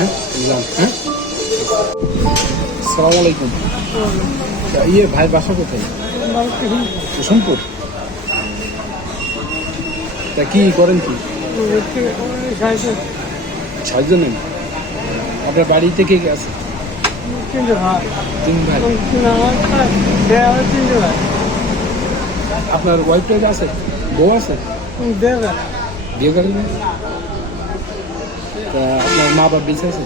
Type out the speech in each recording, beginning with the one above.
হ্যাঁ যান। হ্যাঁ, আসসালামু আলাইকুম। ইয়ে ভাই বাসা কোথায়? কুসুমপুর। তা কি করেন কি? সাহায্য নেন। আপনার বাড়িতে কে কে আছে? তিন ভাই। আপনার ওয়াইফ টাইফ আছে? বউ আছে? বিয়ে করেন না? তা আপনার মা বাবা বেঁচে আছে?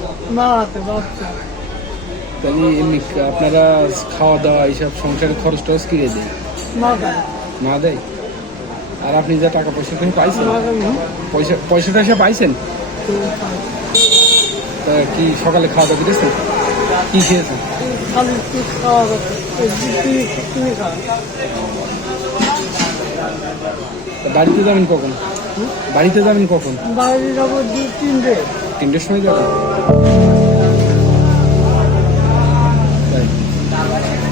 তাহলে এমনি আপনারা খাওয়া দাওয়া এইসব সংসারের খরচ টরচ কিনে দেয়? মা দেয়। আর আপনি যা টাকা পয়সা তুমি পাইছেন, পয়সা টয়সা পাইছেন? তা কি সকালে খাওয়া দাওয়া করেছেন? কি খেয়েছেন? বাড়িতে যাবেন কখন? বাড়িতে যাবেন কখন? বাড়ি যাবো 2-3 তিনটের সময় যাবেন? তাই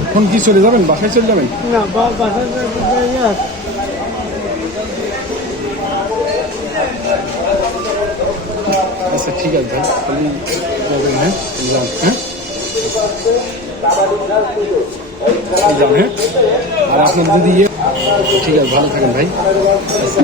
এখন কি চলে যাবেন? বাসায় চলে যাবেন? না বাসায় আচ্ছা ঠিক আছে ভাই, তাহলে যাবেন। হ্যাঁ যান। হ্যাঁ যান। হ্যাঁ, আর আপনার যদি ইয়ে, ঠিক আছে ভালো থাকেন ভাই। আচ্ছা।